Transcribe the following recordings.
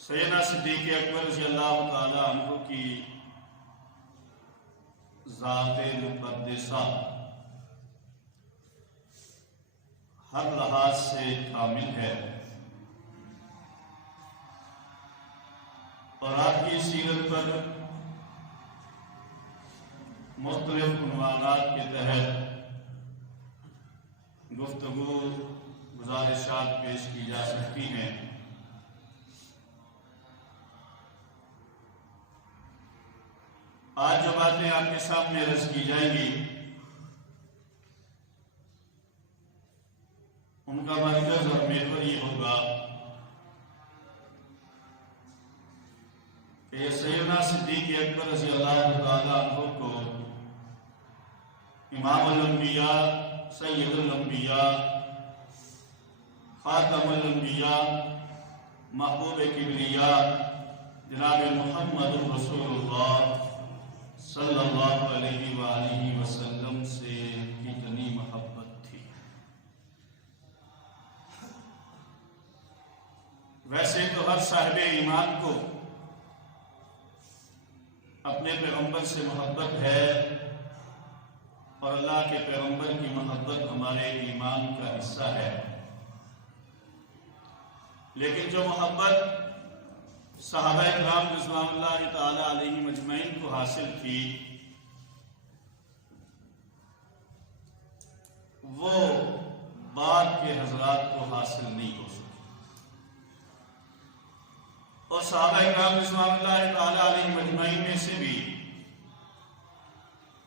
سیدنا صدیق اکبر رضی اللہ تعالی عنہ کی ذات مقدسہ ہر لحاظ سے کامل ہے، اور آپ کی سیرت پر مختلف عنوانات کے تحت گفتگو گزارشات پیش کی جا سکتی ہیں۔ آج جو باتیں آپ کے سامنے عرض کی جائیں گی ان کا مرکز اور محور یہ ہوگا کہ سیدنا صدیق اکبر رضی اللہ تعالی عنہ کو امام الانبیاء، سید الانبیاء، خاتم الانبیاء، محبوب کبریاء جناب محمد رسول اللہ صلی اللہ علیہ وآلہ وسلم سے کتنی محبت تھی۔ ویسے تو ہر صاحب ایمان کو اپنے پیغمبر سے محبت ہے، اور اللہ کے پیغمبر کی محبت ہمارے ایمان کا حصہ ہے، لیکن جو محبت صحابہ کرام رضوان اللہ تعالی علیہم اجمعین کو حاصل تھی وہ بعد کے حضرات کو حاصل نہیں ہو سکی، اور صحابہ کرام رضوان اللہ تعالی علیہم اجمعین میں سے بھی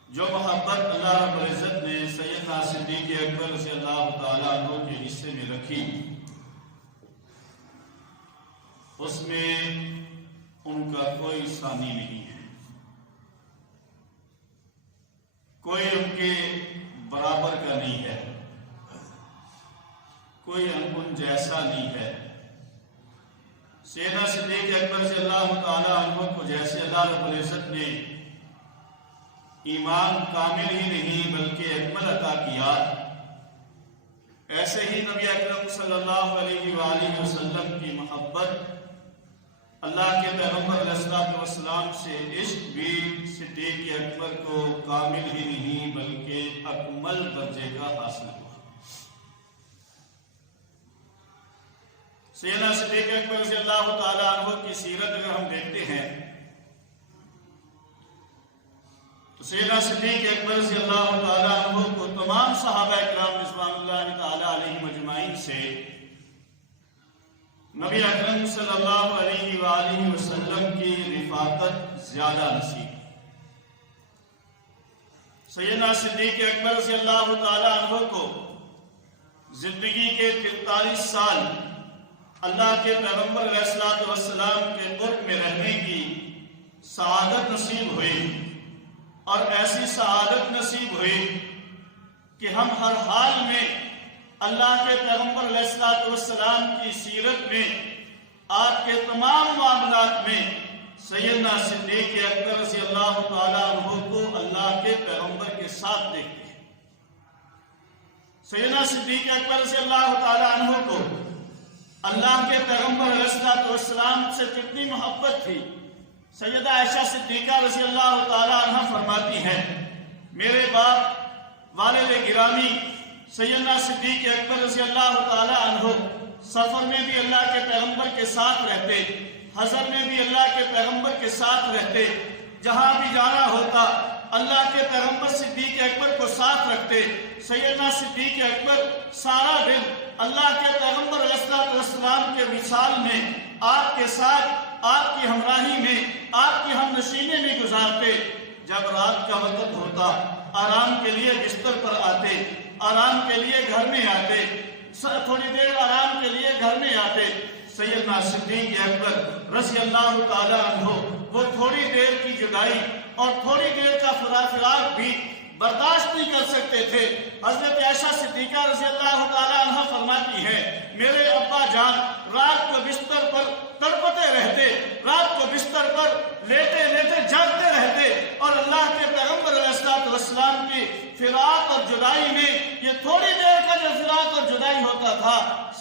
جو محبت اللہ رب العزت نے سیدنا صدیق اکبر رضی اللہ تعالی عنہ کے حصے میں رکھی، اس میں ان کا کوئی ثانی نہیں ہے، کوئی ان کے برابر کا نہیں ہے، کوئی ان جیسا نہیں ہے۔ سیدنا صدیق اکبر رضی اللہ تعالی عنہ کو جیسے اللہ رب العزت نے ایمان کامل ہی نہیں بلکہ اکمل عطا کیا، ایسے ہی نبی اکرم صلی اللہ علیہ وآلہ وسلم کی محبت، اللہ کے پیغمبر علیہ السلام سے عشق بھی صدیق اکبر کو کامل ہی نہیں بلکہ اکمل درجے کا حاصل ہوا۔ سیدنا صدیق اکبر رضی اللہ تعالی عنہ کی سیرت اگر ہم دیکھتے ہیں تو سیدنا صدیق اکبر رضی اللہ تعالی عنہ کو تمام صحابہ کرام رضوان اللہ تعالی علیہم اجمعین سے نبی اکرم صلی اللہ علیہ وآلہ وسلم کی رفاقت زیادہ نصیب۔ سیدنا صدیق اکبر رضی اللہ تعالی عنہ کو زندگی کے 43 سال اللہ کے پیغمبر علیہ السلام کے قرب میں رہنے کی سعادت نصیب ہوئی، اور ایسی سعادت نصیب ہوئی کہ ہم ہر حال میں اللہ کے پیغمبر علیہ السلام کی سیرت میں، آپ کے تمام معاملات میں سیدنا صدیق اکبر رضی اللہ تعالی عنہ کو اللہ کے پیغمبر کے ساتھ دیکھتے ہیں۔ سیدنا صدیق اکبر رضی اللہ تعالی عنہ کو اللہ کے پیغمبر علیہ السلام سے کتنی محبت تھی۔ سیدہ عائشہ صدیقہ رضی اللہ تعالی عنہ فرماتی ہیں، میرے باپ والد گرامی سیدنا صدیق اکبر رضی اللہ تعالی عنہ سفر میں بھی اللہ کے پیغمبر کے ساتھ رہتے، حضر میں بھی اللہ کے پیغمبر کے ساتھ رہتے، جہاں بھی جانا ہوتا اللہ کے پیغمبر صدیق اکبر کو ساتھ رکھتے۔ سیدنا صدیق اکبر سارا دن اللہ کے پیغمبر علیہ السلام کے وصال میں آپ کے ساتھ، آپ کی ہمراہی میں، آپ کی ہم نشینے میں گزارتے۔ جب رات کا وقت ہوتا آرام کے لیے بستر پر آتے، آرام کے لیے گھر میں آتے، تھوڑی دیر آرام کے لیے گھر میں آتے۔ سیدنا صدیق اکبر رضی اللہ تعالی عنہ وہ تھوڑی دیر کی جدائی اور تھوڑی دیر کا فراق بھی برداشت نہیں کر سکتے تھے۔ حضرت عائشہ صدیقہ رضی اللہ تعالی عنہ فرماتی ہے، میرے ابا جان رات کو بستر پر تڑپتے رہتے، رات کو بستر پر لیٹے لیٹے جاگتے رہتے، اور اللہ کے پیغمبر علیہ السلام کی فراق اور جدائی میں یہ تھوڑی دیر کا جو فراق اور جدائی ہوتا تھا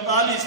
39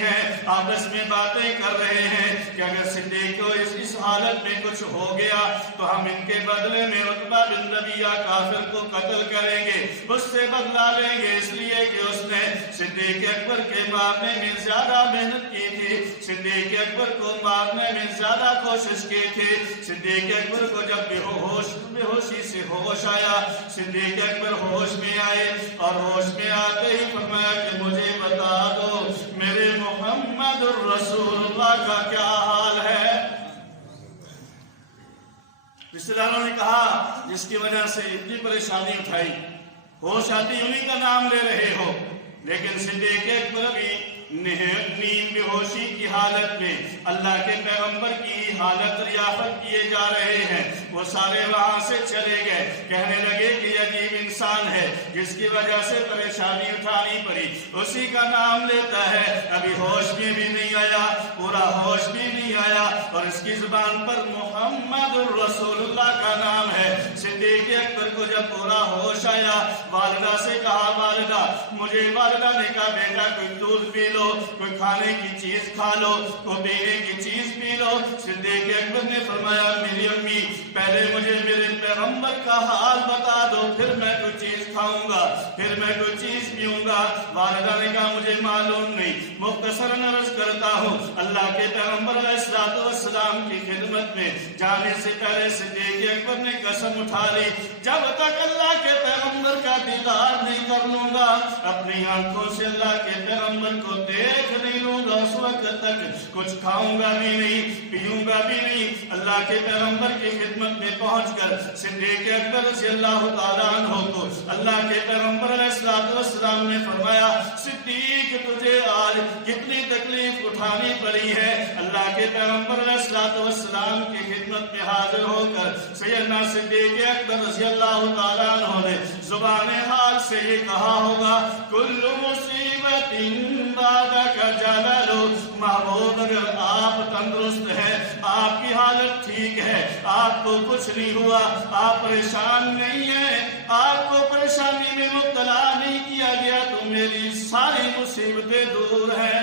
ہیں، آپس میں باتیں کر رہے ہیں کہ اگر صدیق کو اس حالت میں کچھ ہو گیا تو ہم ان کے بدلے میں عتبہ بن ربیعہ کافر کو قتل کریں گے، اس سے بدلہ لیں گے، اس لیے کہ اس نے صدیق اکبر کے مارنے میں زیادہ محنت کی تھی، صدیق اکبر کو مارنے میں زیادہ کوشش کی تھی۔ صدیق اکبر کو جب بے ہوشی سے ہوش آیا، صدیق اکبر ہوش میں آئے اور ہوش میں آتے ہی فرمایا کہ مجھے بتا دو میرے محمد الرسول اللہ کا کیا حال ہے۔ رشتہ داروں نے کہا جس کی وجہ سے اتنی پریشانی اٹھائی، ہوش آتی انہی کا نام لے رہے ہو، لیکن صدیق اکبر بھی نیند بے ہوشی کی حالت میں اللہ کے پیغمبر کی حالت ریافت کیے جا رہے ہیں۔ وہ سارے وہاں سے چلے گئے، کہنے لگے کہ یہ عجیب انسان ہے جس کی وجہ سے پریشانی اٹھانی پڑی، اسی کا نام لیتا ہے، ابھی ہوش میں بھی نہیں آیا، پورا ہوش بھی نہیں آیا، اور اس کی زبان پر محمد الرسول اللہ کا نام ہے۔ صدیق اکبر کو جب پورا ہوش آیا، والدہ سے کہا والدہ مجھے، والدہ نے کہا بیٹا کوئی دودھ پی لو، کوئی کھانے کی چیز کھا لو، کوئی پینے کی چیز پی لو۔ صدیق اکبر نے فرمایا میری امی پہلے مجھے میرے پیغمبر کا حال بتا دو، پھر میں کوئی چیز کھاؤں گا، پھر میں کوئی چیز پیوں گا۔ والدہ نے کہا مجھے معلوم نہیں، مختصراً عرض کرتا ہوں اللہ کے پیغمبر علیہ السلام کی خدمت میں جانے سے پہلے صدیق اکبر نے قسم اٹھا لی جب تک اللہ کے پیغمبر کا دیدار نہیں کر لوں گا، اپنی آنکھوں سے اللہ کے پیغمبر کو دیکھ نہیں لوں گا، اس وقت تک کچھ کھاؤں گا بھی نہیں، پیوں گا بھی نہیں۔ اللہ کے پیغمبر کی خدمت میں پہنچ کر صدیق اکبر رضی اللہ تعالیٰ عنہ کو اللہ کے پیغمبر علیہ السلام نے فرمایا صدیق تجھے آج کتنی تکلیف اٹھانی پڑی ہے۔ اللہ کے پیغمبر علیہ السلام کی خدمت میں حاضر ہو کر سیدنا صدیق اکبر رضی اللہ تعالیٰ عنہ نے زبان حال سے یہ کہا ہوگا کل مصیبت بعدک جلل، محبوب اگر آپ تندرست ہیں، آپ کی حالت ٹھیک ہے، آپ کو کچھ نہیں ہوا، آپ پریشان نہیں ہیں، آپ کو پریشانی میں مبتلا نہیں کیا گیا تو میری ساری مصیبتیں دور ہیں۔